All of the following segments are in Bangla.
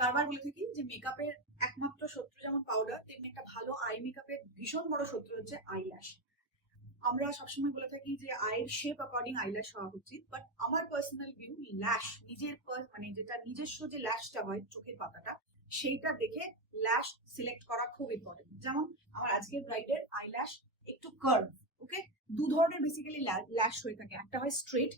বারবার বলে থাকি যে মেকআপের একমাত্র শত্রু যেমন পাউডার, তেমনি একটা ভালো আই মেকআপের ভীষণ বড় শত্রু হচ্ছে আইল্যাশ। আমরা সবসময় বলে থাকি যে আইয়ের শেপ অ্যাকর্ডিং আইল্যাশ হওয়া উচিত, বাট আমার পার্সোনাল ভিউ ল্যাশ নিজের মানে যেটা নিজস্ব যে ল্যাশটা হয় চোখের পাতাটা, সেইটা দেখে ল্যাশ সিলেক্ট করা খুব ইম্পর্টেন্ট। যেমন আমার আজকের ব্রাইডের আইল্যাশ একটু কার্ভ, ওকে। দু ধরনের বেসিক্যালি ল্যাশ হয়ে থাকে, একটা হয় স্ট্রেট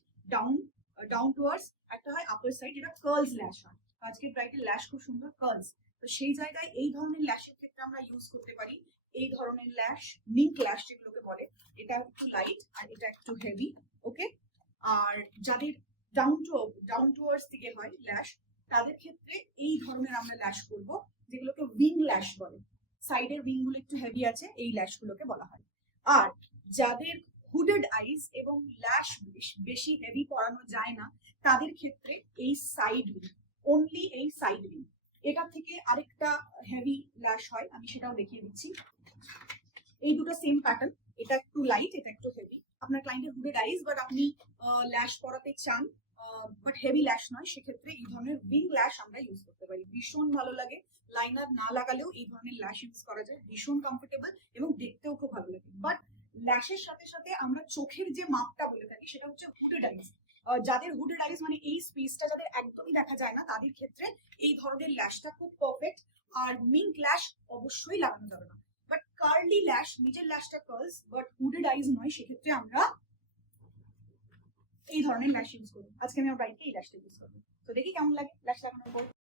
ডাউন টুয়ার্ডস, একটা হয় আপার সাইড, যেটা কার্লস ল্যাশ হয়। আজকের ব্রাইডের ল্যাশ খুব সুন্দর কার্লস, তো সেই জায়গায় এই ধরনের ল্যাশের ক্ষেত্রে আমরা ইউজ করতে পারি এই ধরনের ল্যাশ, মিঙ্ক ল্যাশ যেগুলোকে বলে। এটা একটু লাইট আর এটা একটু হেভি, ওকে। আর যাদের ডাউন টুয়ার্ডস দিকে হয় ল্যাশ, তাদের ক্ষেত্রে এই ধরনের আমরা ল্যাশ করব, যেগুলোকে উইং ল্যাশ বলে। সাইডের উইং গুলো একটু হেভি আছে, এই ল্যাশ গুলোকে বলা হয়। আর যাদের হুডেড আইজ এবং ল্যাশ বেশি হেভি পরানো যায় না, তাদের ক্ষেত্রে এই সাইড উইং, অনলি এই সাইড উইং। এটা থেকে আরেকটা হেভি ল্যাশ হয়, আমি সেটাও দেখিয়ে দিচ্ছি। এই দুটো সেম প্যাটার্ন, এটা একটু লাইট, এটা একটু হেভি। আপনার ক্লায়েন্টের হুডেড আইজ বাট আপনি ল্যাশ পরাতে চান বাট হেভি ল্যাশ নয়, সেক্ষেত্রে এই ধরনের উইং ল্যাশ আমরা ইউজ করতে পারি, ভীষণ ভালো লাগে। লাইনার না লাগালেও এই ধরনের ল্যাশ ইউজ করা যায়, ভীষণ কমফোর্টেবল এবং দেখতেও খুব ভালো লাগে। বাট ল্যাশের সাথে সাথে আমরা চোখের যে মাপটা বলে থাকি সেটা হচ্ছে হুডেড আইজ। যাদের হুডেড আইজ মানে এই স্পেসটা যাদের একদমই দেখা যায় না, তাদের ক্ষেত্রে এই ধরনের ল্যাশটা খুব পারফেক্ট। আর মিঙ্ক ল্যাশ অবশ্যই লাগানো যাবে না। বাট কার্লি ল্যাশ, নিজের ল্যাশটা কার্লস বাট হুডেড আইজ নয়, সেক্ষেত্রে আমরা এই ধরনের ল্যাশ ইউজ করবো। আজকে আমি আমার ব্রাইডকে এই ল্যাশটা ইউজ করবো, তো দেখি কেমন লাগে ল্যাশ লাগানোর পর।